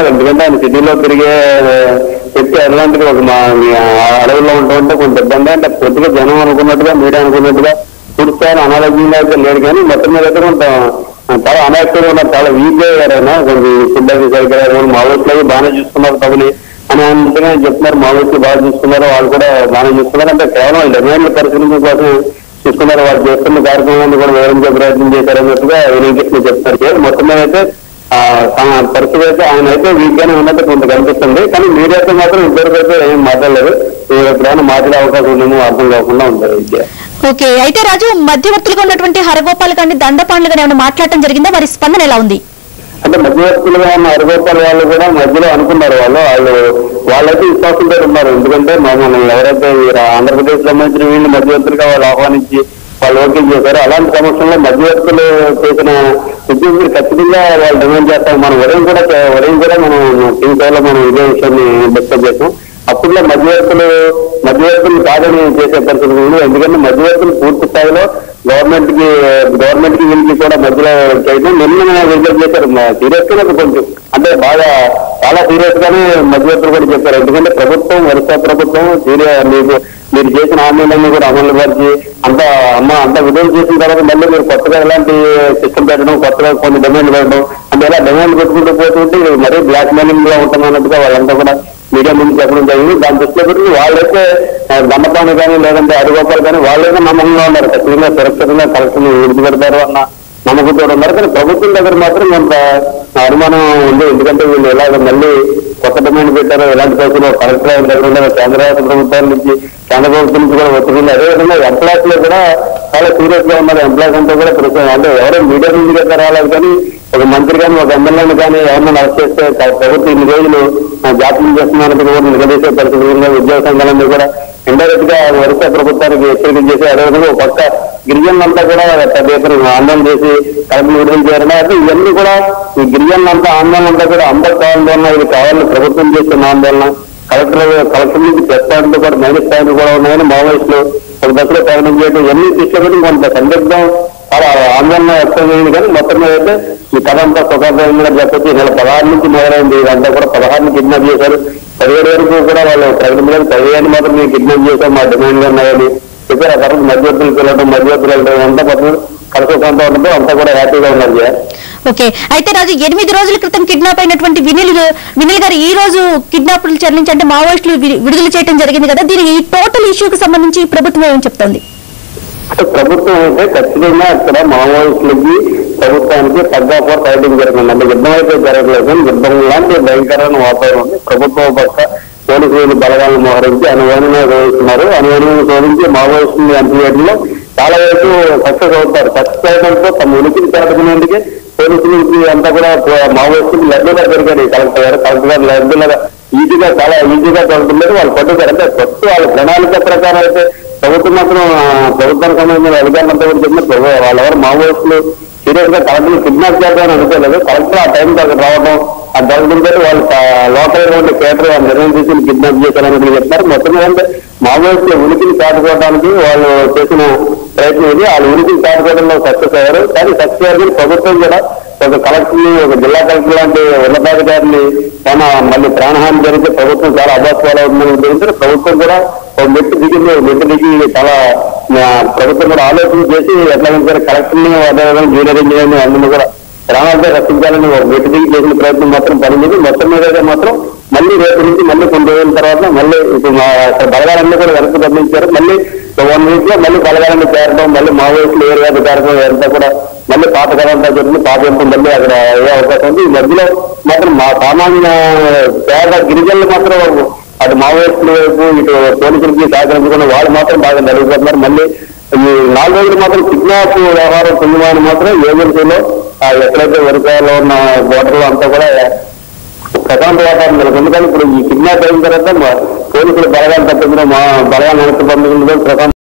ఉన్నారు. ఎందుకంటే ఆయన సిటీలో తిరిగే వ్యక్తి అలాంటిది ఒక మా అడవుల్లో ఉంటుంటే కొంత ఇబ్బంది. అంటే కొద్దిగా జనం అనుకున్నట్టుగా మీడియా అనుకున్నట్టుగా పూర్తిస్థాయిలో అనారోగ్యంగా అయితే లేడు, కానీ మొత్తం మీద అయితే కొంత చాలా అనారోగ్యంగా ఉన్నారు, చాలా వీక్ అయ్యారు. ఆయన కొంచెం సిబ్బంది సరిగ్గా మావోయిస్టులు బాగానే చూస్తున్నారు తమని అని అంతగా చెప్తున్నారు. మావోయిస్టులు బాగా చూస్తున్నారు, వాళ్ళు కూడా బాగానే చూస్తున్నారు. అంటే కేవలం డిమాండ్ల పరిశీలన కోసం చూస్తున్నారు. వాళ్ళు చేస్తున్న కార్యక్రమాన్ని కూడా వివరించే ప్రయత్నం చేశారన్నట్టుగా వెంకటేశ్వర చెప్తారు. మొత్తం మీద అయితే పరిస్థితి అయితే ఆయన అయితే వీక్ గానే ఉన్నట్టు కొంత కనిపిస్తుంది. కానీ మీడియాతో మాత్రం ఇద్దరికైతే ఏం మాట్లాడలేదు. ఎప్పుడైనా మాట్లాడే అవకాశం ఉందేమో అర్థం కాకుండా ఉంటారు విద్య. ఓకే, అయితే రాజు మధ్యవర్తులుగా ఉన్నటువంటి హరగోపాల్ గాని దండపాండ్లు గాని ఏమైనా మాట్లాడటం జరిగిందా? వారి స్పందన ఎలా ఉంది? అంటే మధ్యవర్తులుగా ఉన్న హరగోపాల్ వాళ్ళు కూడా మధ్యలో అనుకున్నారు. వాళ్ళైతే విశ్వాసంతో ఉన్నారు. ఎందుకంటే మనం ఎవరైతే ఆంధ్రప్రదేశ్ సంబంధించిన వీళ్ళు మధ్యవర్తులుగా వాళ్ళు ఆహ్వానించి వాళ్ళు ఓకే చేశారు. అలాంటి సమస్యల్లో మధ్యవర్తులు చేసిన ఉద్యోగులు ఖచ్చితంగా వాళ్ళు డిమాండ్ చేస్తాం. మనం ఉదయం కూడా మనం టీవీలో మనం ఇదే విషయాన్ని డిస్కస్ చేసాం. అప్పుడులో మధ్యవర్తులు కాదని చేసే పరిస్థితి ఉంది. ఎందుకంటే మధ్యవర్తులు పూర్తి స్థాయిలో గవర్నమెంట్ కి వీళ్ళకి కూడా మధ్యలో చేయడం నిన్న విడుదల చేశారు. సీరియస్ గా కొంచెం అంటే బాగా చాలా సీరియస్ గానే మధ్యవర్తులు కూడా చెప్పారు. ఎందుకంటే ప్రభుత్వం వరుస ప్రభుత్వం మీరు చేసిన హామీలన్నీ కూడా అమలు పరిచి అంత విడుదల చేసిన తర్వాత మళ్ళీ మీరు కొత్తగా ఎలాంటి సిస్టమ్ పెట్టడం, కొత్తగా కొన్ని డిమాండ్ పెట్టడం అంటే ఇలా డిమాండ్ పెట్టుకుంటూ పోతుంటే మరీ బ్లాక్ మెయిలింగ్ గా ఉంటున్నట్టుగా వాళ్ళంతా కూడా మీడియా ముందు చెప్పడం జరిగింది. దాని దృష్టిలో పెట్టి వాళ్ళైతే దండపాణి కానీ లేదంటే హరిగోపాల్ కానీ వాళ్ళైతే నమ్మకంగా ఉన్నారు. ఖచ్చితంగా సురక్షితంగా కలెక్షన్ విడిచిపెడతారు అన్న నమ్మకంతో ఉన్నారు. కానీ ప్రభుత్వం దగ్గర మాత్రం కొంత అనుమానం ఉంది. ఎందుకంటే వీళ్ళు ఎలాగ మళ్ళీ కొత్త డిమాండ్ పెట్టారో ఎలాంటి పరిస్థితుల్లో కలెక్టర్ దగ్గర ఉండదు, కేంద్ర ప్రభుత్వాల నుంచి కేంద్ర ప్రభుత్వం నుంచి కూడా వచ్చింది. అదేవిధంగా ఎంప్లాయీస్ లో కూడా చాలా సీరియస్ గా ఉన్నారు. ఎంప్లాయీస్ అంతా కూడా అంటే ఎవరో మీడియా నుంచి దగ్గర రాలేదు, కానీ ఒక మంత్రి కానీ ఒక ఎమ్మెల్యేని కానీ ఎవరన్నా అరెస్ట్ చేస్తే ప్రభుత్వం ఇన్ని రోజులు జాప్యం చేస్తున్నారని కూడా నిలదీసే పరిస్థితుల్లో ఉద్యోగ సంఘాలన్నీ కూడా ఇండైరెక్ట్ గా వరుస ప్రభుత్వానికి హెచ్చరికలు చేసి అదేవిధంగా ఒక పక్క గిరిజనులంతా కూడా పెద్ద ఎత్తున ఆందోళన చేసి కలెక్టర్ విడుదల చేయాలని అంటే ఇవన్నీ కూడా ఈ గిరిజనులంతా ఆందోళన అంతా కూడా అందరికీ ఆందోళన ఇది కావాలని ప్రభుత్వం చేస్తున్న ఆందోళన కలెక్టర్ నుంచి ప్లస్ పాయింట్లు కూడా మైనస్ పాయింట్లు కూడా ఉన్నాయని మావోయిస్టులు ఒక దశలో ప్రయాణం చేయడం ఇవన్నీ తీసుకెళ్ళి కొంత సందిగ్ధం చాలా ఆందోళన వ్యక్తం చేయండి. కానీ మొత్తం మీద అయితే ఈ కథ అంతా స్వతంత్రంగా చెప్పొచ్చు. నెల 16 నుంచి మొదలైంది. ఇదంతా కూడా 16 కిడ్నాప్ చేశారు. 17 వరకు కూడా వాళ్ళు ప్రకటించలేదు. 15 మాత్రం మేము కిడ్నాప్ చేశాం, మా డిమాండ్లు ఉన్నాయని చెప్పారు. ఆ తర్వాత మధ్యవర్తులకు వెళ్ళడం అంతా పట్ల కలిసి అంతా ఉండదు, అంతా కూడా హ్యాపీగా ఉన్నారు. ఓకే, అయితే రాజు 8 రోజుల క్రితం కిడ్నాప్ అయినటువంటి వినిల్ గారు ఈ రోజు కిడ్నాపులు చెల్లించి అంటే మావోయిస్టులు విడుదల చేయడం జరిగింది కదా, దీనికి ఈ టోటల్ ఇష్యూకి సంబంధించి ప్రభుత్వం ఏమని చెప్తోంది? ప్రభుత్వం అయితే ఖచ్చితంగా అక్కడ మావోయిస్టులకి ప్రభుత్వానికి తగ్గ ఫైటింగ్ జరుగుతుంది. అంటే యుద్ధం అయితే జరగలేదు, యుద్ధం లాంటి భయంకరమైన వాతావరణం ఉంది. ప్రభుత్వం పక్క పోలీసులు బలగాలను మోహరించి అనువైన వేస్తున్నారు. అనువైన శోధించి మావోయిస్టులు అంటువేయడంలో చాలా వరకు సక్సెస్ అవుతారు. సక్సెస్ అవడంతో తమ ఉనికిని చాటుకునేందుకే పోలీసులకి అంతా కూడా మావోయిస్టులు లడ్డూగా పెరిగారు. కలెక్టర్ గారు లడ్డూలుగా చాలా ఈజీగా దొరుకుతున్నారు. వాళ్ళు పట్టుతారు. అంటే ఫస్ట్ వాళ్ళ ప్రణాళిక ప్రకారం అయితే ప్రభుత్వం మాత్రం ప్రభుత్వానికి సంబంధించిన అధికారులంతా కూడా చెప్పిన వాళ్ళెవరు మావోయిస్టులు సీరియస్ గా కలెక్టర్ కిడ్నాప్ చేద్దామని అనుకోలేదు. కలెక్టర్ ఆ టైం దగ్గర రావడం ఆ జరుగుతుంటే వాళ్ళు లోకల్ కేటర్ నిర్ణయం తీసుకుని కిడ్నాప్ చేశారని చెప్తున్నారు. మొత్తం ఏంటంటే మావోయిస్టుల ఉనికిని చాటుకోవడానికి వాళ్ళు చేసిన ప్రయత్నం ఇది. వాళ్ళ ఉనికిని చాటుకోవడంలో సక్సెస్ అయ్యారు. కానీ సక్సెస్ అయ్యారు. ప్రభుత్వం కూడా ఒక కలెక్టర్ని ఒక జిల్లా కలెక్టర్ లాంటి ఉన్నతాధికారిని చాలా మళ్ళీ ప్రాణహాని జరిగితే ప్రభుత్వం చాలా అభాస్వాలు అవుతుందని తెలిసి ప్రభుత్వం కూడా ఒక మెట్టు దిగి చాలా ప్రభుత్వం కూడా ఆలోచన చేసి ఎట్లా కలెక్టర్ని అదేవిధంగా జూనియర్ ఇంజనీర్ని అందరినీ కూడా ప్రాణాలతో రక్షించాలని ఒక మెట్టు దిగి చేసిన ప్రయత్నం మాత్రం పనిచేసి మొత్తం మీద మాత్రం మళ్ళీ రేపు నుంచి మళ్ళీ కొన్ని రోజుల తర్వాత మళ్ళీ ఇప్పుడు బలగాలన్నీ కూడా వెనక్కి పంపించారు. మళ్ళీ 1 వీక్ లో మళ్ళీ బలగాలన్నీ చేరడం, మళ్ళీ మావోయిస్టులు ఏరియా చేరడం అంతా కూడా మళ్ళీ పాత కథ అంతా చెప్పింది పాత మళ్ళీ అక్కడ అయ్యే అవకాశం ఉంది. ఈ మధ్యలో మాత్రం మా సామాన్య పేద గిరిజనులు మాత్రం అటు మావోయిస్టుల వైపు ఇటు పోలీసులకి సహకరించుకున్న వాళ్ళు మాత్రం బాగా నలిగిపోతున్నారు. మళ్ళీ ఈ 4 రోజులు మాత్రం కిడ్నాప్ వ్యవహారం పొందిన మాత్రం ఏజెన్సీలో ఎక్కడైతే వరకాయలో ఉన్న బోర్డర్లో అంతా కూడా ప్రశాంత వాతావరణం నెలకొంది. కానీ ఇప్పుడు ఈ కిడ్నాప్ అయిన తర్వాత పోలీసులు బలగాలు తప్పించడం, మా బలగాలు వెనక్కి పంపించడం ప్రశాంత